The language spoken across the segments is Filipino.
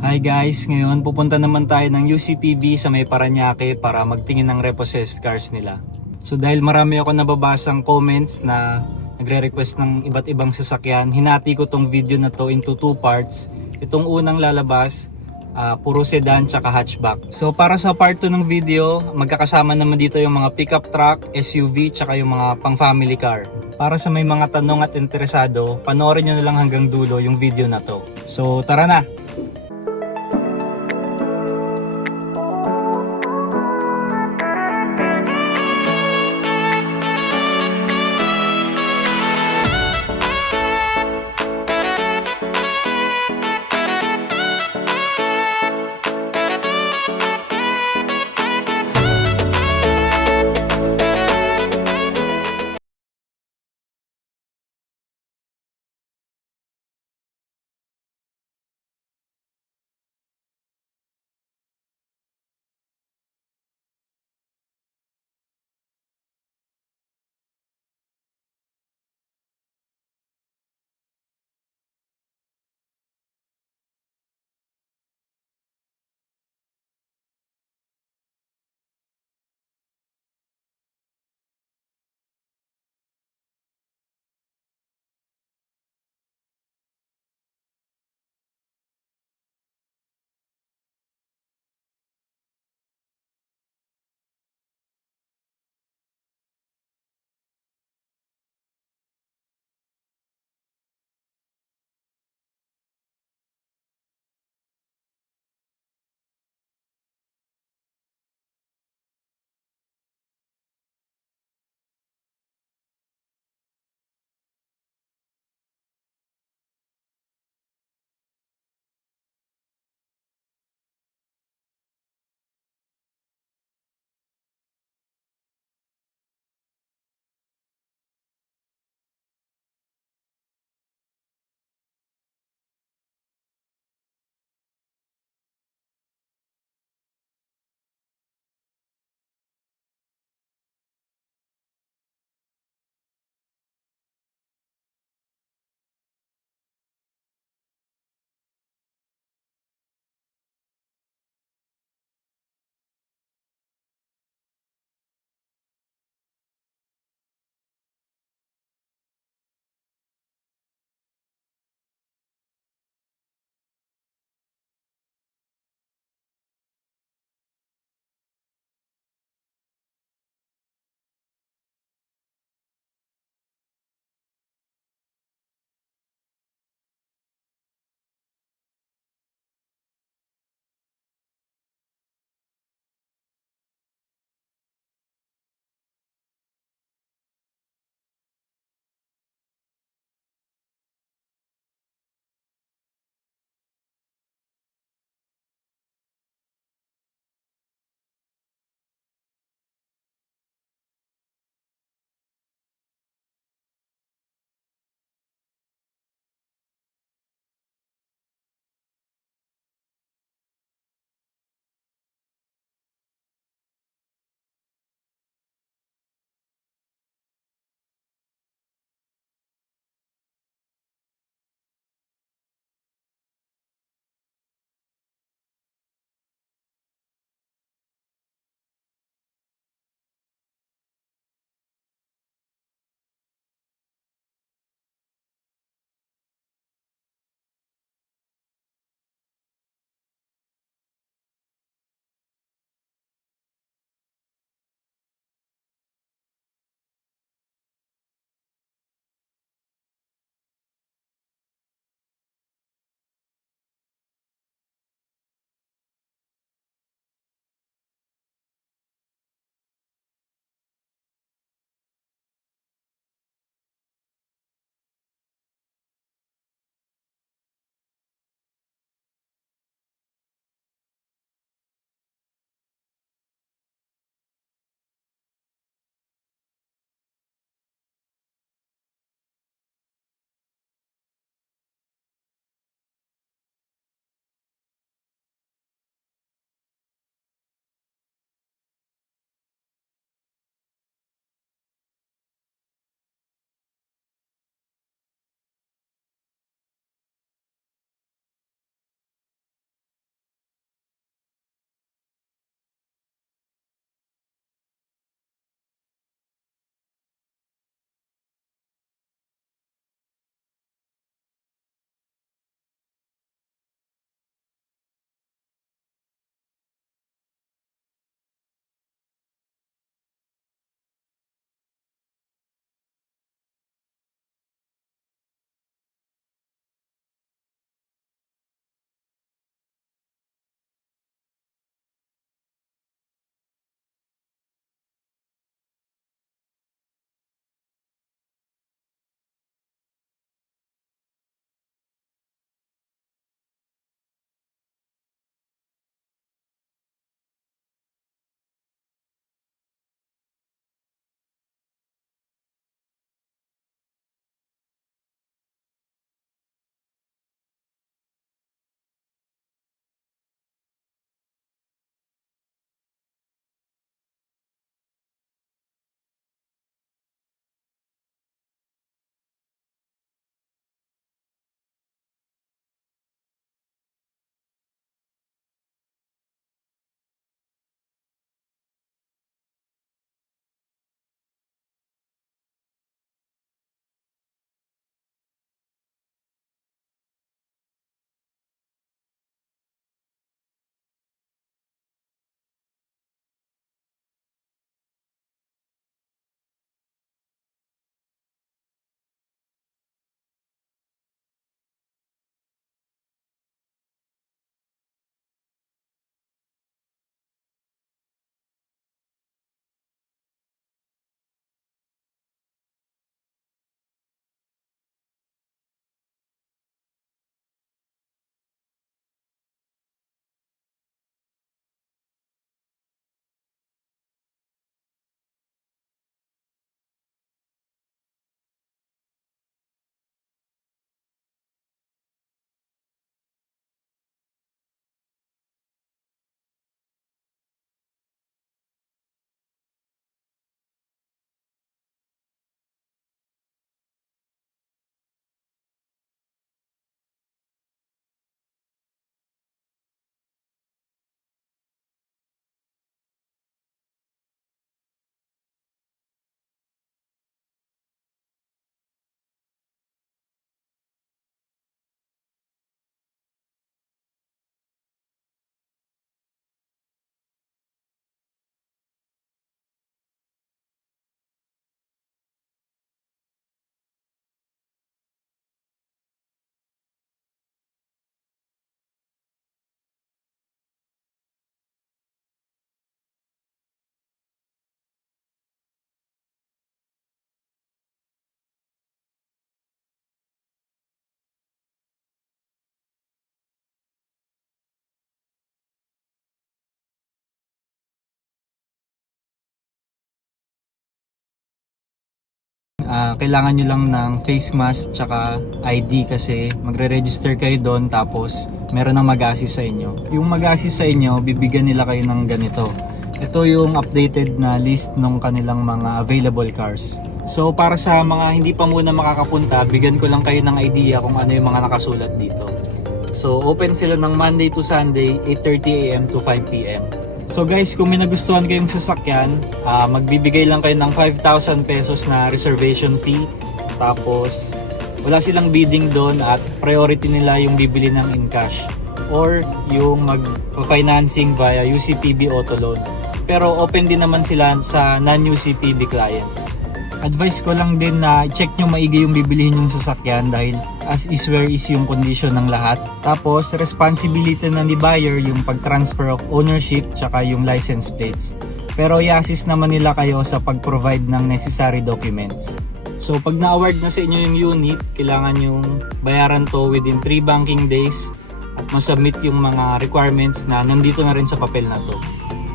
Hi guys, ngayon pupunta naman tayo ng UCPB sa may Parañaque para magtingin ng repossessed cars nila. So dahil marami ako nababasang comments na nagre-request ng iba't ibang sasakyan, hinati ko tong video na to into two parts. Itong unang lalabas, puro sedan tsaka hatchback. So para sa part 2 ng video, magkakasama naman dito yung mga pickup truck, SUV tsaka yung mga pang family car. Para sa may mga tanong at interesado, panoorin nyo na lang hanggang dulo yung video na to. So tara na! kailangan nyo lang ng face mask tsaka ID kasi magre-register kayo doon tapos meron ng mag-assist sa inyo. Yung mag-assist sa inyo, bibigyan nila kayo ng ganito. Ito yung updated na list ng kanilang mga available cars. So para sa mga hindi pa muna makakapunta, bigyan ko lang kayo ng idea kung ano yung mga nakasulat dito. So open sila ng Monday to Sunday, 8:30 AM to 5 PM. So guys, kung may nagustuhan kayong sasakyan, magbibigay lang kayo ng 5,000 pesos na reservation fee. Tapos wala silang bidding doon at priority nila yung bibili ng in cash or yung mag-financing via UCPB Auto Loan. Pero open din naman sila sa non-UCPB clients. Advice ko lang din na check nyo maigi yung bibilihin yung sasakyan dahil as is where is yung condition ng lahat. Tapos responsibility na ni buyer yung pag-transfer of ownership tsaka yung license plates. Pero i-assist naman nila kayo sa pag-provide ng necessary documents. So pag na-award na sa inyo yung unit, kailangan yung bayaran to within 3 banking days at masubmit yung mga requirements na nandito na rin sa papel na to.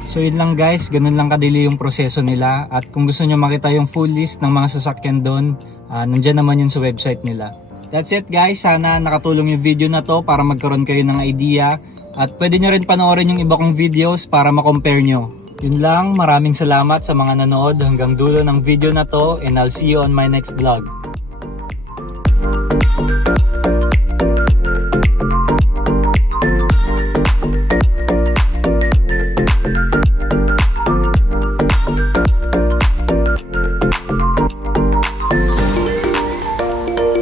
So yun lang guys, ganun lang kadali yung proseso nila at kung gusto nyo makita yung full list ng mga sasakyan doon, nandyan naman yun sa website nila. That's it guys, sana nakatulong yung video na to para magkaroon kayo ng idea at pwede nyo rin panoorin yung iba kong videos para makompare nyo. Yun lang, maraming salamat sa mga nanood hanggang dulo ng video na to and I'll see you on my next vlog.